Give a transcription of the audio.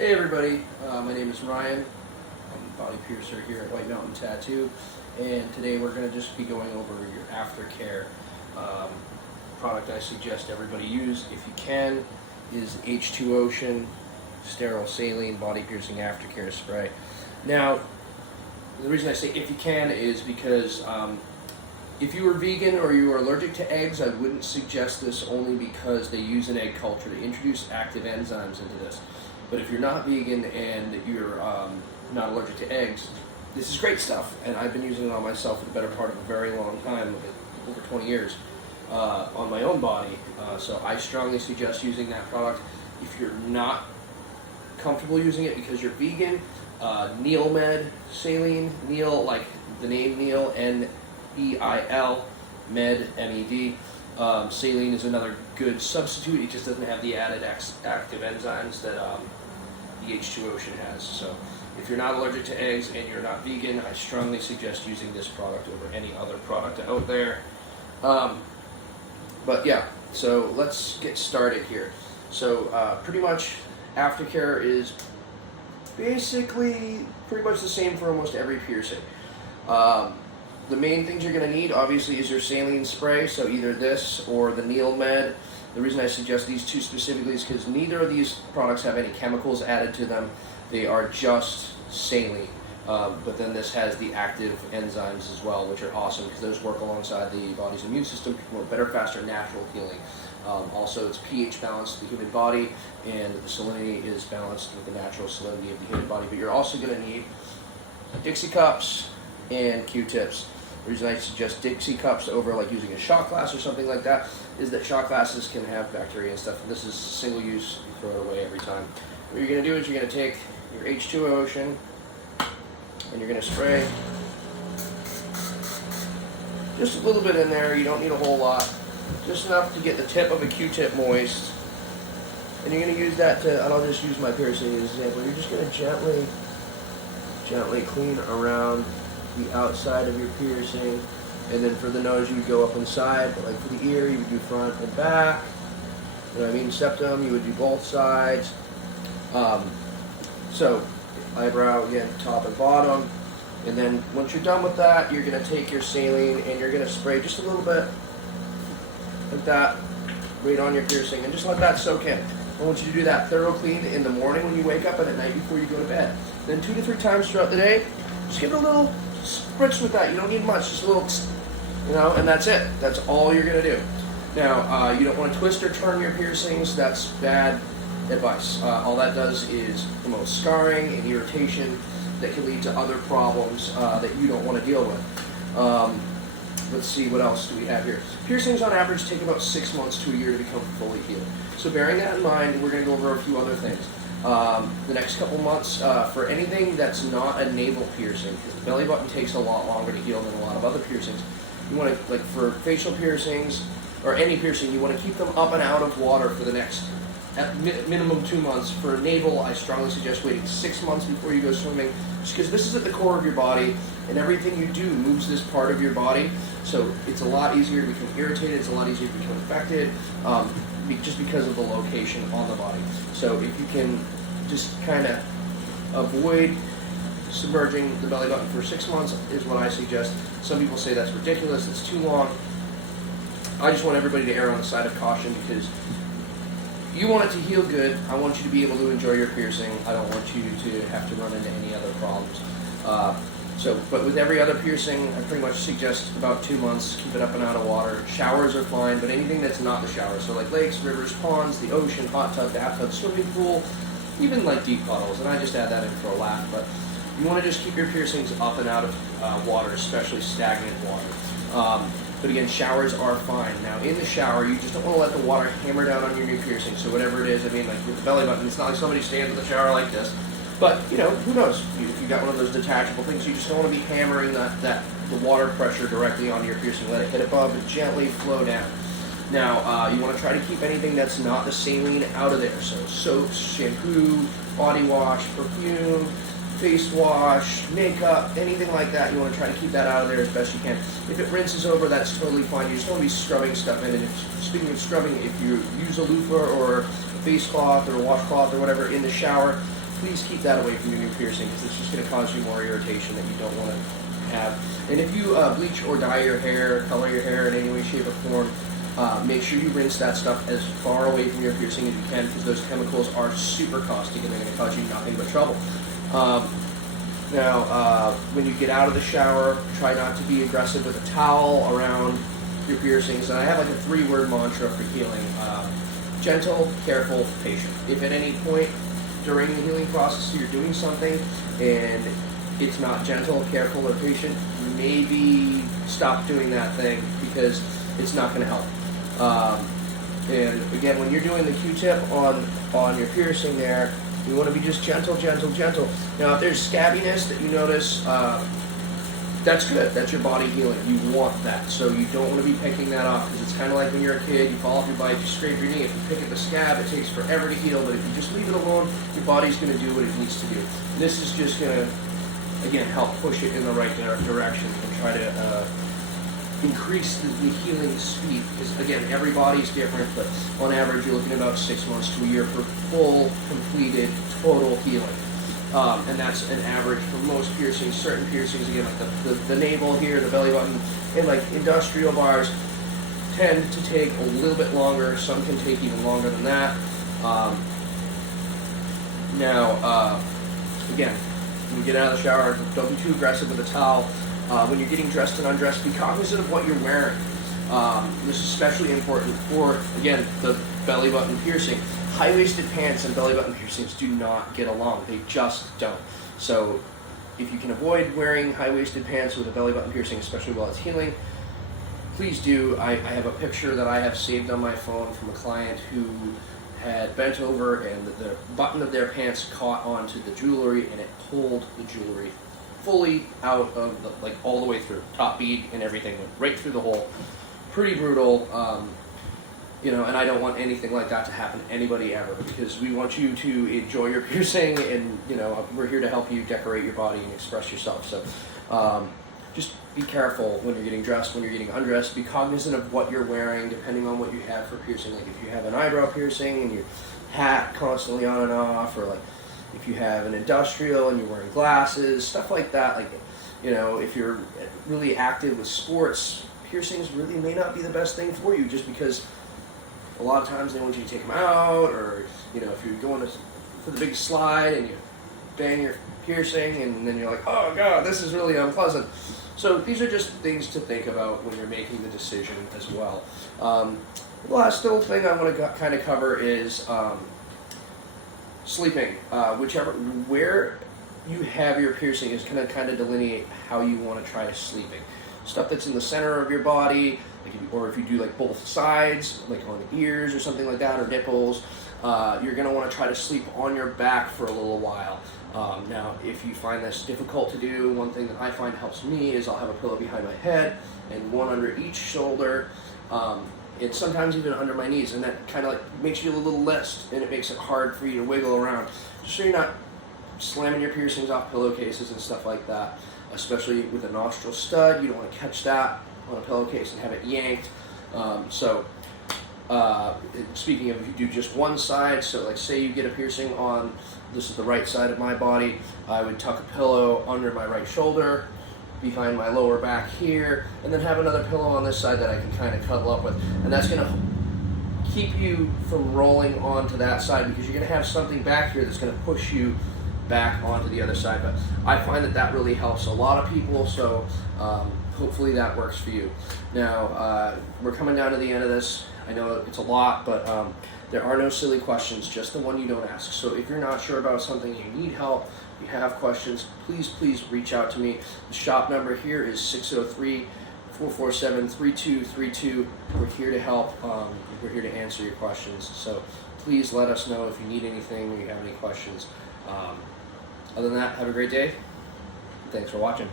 Hey everybody, my name is Ryan. I'm a body piercer here at White Mountain Tattoo, and today we're going to just be going over your Aftercare product I suggest everybody use if you can is H2 Ocean Sterile Saline Body Piercing Aftercare Spray. Now, the reason I say if you can is because if you are vegan or you are allergic to eggs, I wouldn't suggest this only because they use an egg culture to introduce active enzymes into this. But if you're not vegan and you're not allergic to eggs, this is great stuff, and I've been using it on myself for the better part of a very long time, over 20 years, on my own body. So I strongly suggest using that product. If you're not comfortable using it because you're vegan, Neil Med Saline, Neil like the name Neil, N-E-I-L, Med, M-E-D. Saline is another good substitute. It just doesn't have the added active enzymes that the H2 Ocean has. So if you're not allergic to eggs and you're not vegan, I strongly suggest using this product over any other product out there. But yeah, so let's get started here. So pretty much Aftercare is basically pretty much the same for almost every piercing. The main things you're going to need, obviously, is your saline spray, so either this or the Neil Med. The reason I suggest these two specifically is because neither of these products have any chemicals added to them. They are just saline. But then this has the active enzymes as well, which are awesome because those work alongside the body's immune system to promote better, faster, natural healing. Also, it's pH balanced with the human body, and the salinity is balanced with the natural salinity of the human body. But you're also going to need Dixie cups and Q-tips. The reason I suggest Dixie cups over like using a shot glass or something like that is that shot glasses can have bacteria and stuff. And this is single use, you throw it away every time. What you're going to do is you're going to take your H2 Ocean and you're going to spray just a little bit in there. You don't need a whole lot, just enough to get the tip of a Q-tip moist. And you're going to use that to, and I'll just use my piercing as an example. You're just going to gently clean around the outside of your piercing, and then for the nose you would go up inside, but like for the ear you would do front and back. You know what I mean? Septum you would do both sides. So eyebrow again, top and bottom, and then once you're done with that, you're going to take your saline and you're going to spray just a little bit like that right on your piercing, and just let that soak in. I want you to do that thorough clean in the morning when you wake up and at night before you go to bed. Then 2 to 3 times throughout the day, just give it a little spritz with that. You don't need much, just a little, you know, and that's it. That's all you're going to do. Now, you don't want to twist or turn your piercings. That's bad advice. All that does is promote scarring and irritation that can lead to other problems that you don't want to deal with. Let's see, what else do we have here? Piercings on average take about 6 months to a year to become fully healed. So bearing that in mind, we're going to go over a few other things. The next couple months, for anything that's not a navel piercing, because the belly button takes a lot longer to heal than a lot of other piercings, you want to, like for facial piercings, or any piercing, you want to keep them up and out of water for the next, at minimum 2 months. For navel, I strongly suggest waiting 6 months before you go swimming, just because this is at the core of your body, and everything you do moves this part of your body, so it's a lot easier to become irritated, it's a lot easier to become infected, just because of the location on the body. So if you can just kind of avoid submerging the belly button for 6 months is what I suggest. Some people say that's ridiculous, it's too long. I just want everybody to err on the side of caution because you want it to heal good. I want you to be able to enjoy your piercing. I don't want you to have to run into any other problems. But with every other piercing, I pretty much suggest about 2 months, keep it up and out of water. Showers are fine, but anything that's not the shower, so like lakes, rivers, ponds, the ocean, hot tub, bathtub, swimming pool, even like deep puddles, and I just add that in for a laugh, but you want to just keep your piercings up and out of water, especially stagnant water. But again, showers are fine. Now in the shower, you just don't want to let the water hammer down on your new piercing, so whatever it is, I mean like with the belly button, it's not like somebody stands in the shower like this. But, you know, who knows? If you got one of those detachable things, you just don't want to be hammering the water pressure directly onto your piercing. Let it hit above and gently flow down. Now, you want to try to keep anything that's not the saline out of there. So soaps, shampoo, body wash, perfume, face wash, makeup, anything like that. You want to try to keep that out of there as best you can. If it rinses over, that's totally fine. You just don't want to be scrubbing stuff in. And speaking of scrubbing, if you use a loofah or a face cloth or a washcloth or whatever in the shower, please keep that away from your new piercing, because it's just going to cause you more irritation that you don't want to have. And if you bleach or dye your hair, color your hair in any way, shape, or form, make sure you rinse that stuff as far away from your piercing as you can, because those chemicals are super caustic and they're going to cause you nothing but trouble. Now, when you get out of the shower, try not to be aggressive with a towel around your piercings. And I have like a 3-word mantra for healing. Gentle, careful, patient. If at any point during the healing process you're doing something and it's not gentle, careful, or patient, maybe stop doing that thing, because it's not going to help. And again, when you're doing the Q-tip on your piercing there, you want to be just gentle, gentle, gentle. Now, if there's scabbiness that you notice, that's good. That's your body healing. You want that. So you don't want to be picking that off, because it's kind of like when you're a kid, you fall off your bike, you scrape your knee. If you pick at the scab, it takes forever to heal, but if you just leave it alone, your body's going to do what it needs to do. And this is just going to, again, help push it in the right direction and try to increase the healing speed, because again, every body's different, but on average you're looking at about 6 months to a year for full, completed, total healing. And that's an average for most piercings. Certain piercings, again, like the navel here, the belly button, and like industrial bars tend to take a little bit longer. Some can take even longer than that. Again, when you get out of the shower, don't be too aggressive with a towel. When you're getting dressed and undressed, be cognizant of what you're wearing. This is especially important for, again, the belly button piercing. High-waisted pants and belly button piercings do not get along. They just don't. So if you can avoid wearing high-waisted pants with a belly button piercing, especially while it's healing, please do. I have a picture that I have saved on my phone from a client who had bent over and the button of their pants caught onto the jewelry, and it pulled the jewelry fully out of all the way through, top bead and everything went right through the hole. Pretty brutal, and I don't want anything like that to happen to anybody ever, because we want you to enjoy your piercing, and we're here to help you decorate your body and express yourself. So just be careful when you're getting dressed, when you're getting undressed. Be cognizant of what you're wearing, depending on what you have for piercing. Like if you have an eyebrow piercing and your hat constantly on and off, or like if you have an industrial and you're wearing glasses, stuff like that. Like, if you're really active with sports, piercings really may not be the best thing for you, just because a lot of times they want you to take them out, or if you're going for the big slide and you bang your piercing and then you're like, oh god, this is really unpleasant. So these are just things to think about when you're making the decision as well. The last little thing I want to kind of cover is sleeping. Where you have your piercing is going to kind of delineate how you want to try to sleeping. Stuff that's in the center of your body, or if you do like both sides, like on the ears or something like that, or nipples, you're going to want to try to sleep on your back for a little while. Now, if you find this difficult to do, one thing that I find helps me is I'll have a pillow behind my head and one under each shoulder, and sometimes even under my knees, and that kind of like makes you a little less, and it makes it hard for you to wiggle around, just so you're not slamming your piercings off pillowcases and stuff like that. Especially with a nostril stud, you don't want to catch that on a pillowcase and have it yanked. Speaking of, if you do just one side, so like say you get a piercing on, this is the right side of my body, I would tuck a pillow under my right shoulder, behind my lower back here, and then have another pillow on this side that I can kind of cuddle up with. And that's going to keep you from rolling onto that side, because you're going to have something back here that's going to push you back onto the other side. But I find that really helps a lot of people, so hopefully that works for you. Now, we're coming down to the end of this. I know it's a lot, but there are no silly questions, just the one you don't ask. So if you're not sure about something, you need help, you have questions, please reach out to me. The shop number here is 603-447-3232. We're here to help. We're here to answer your questions. So please let us know if you need anything, or you have any questions. Other than that, have a great day. Thanks for watching.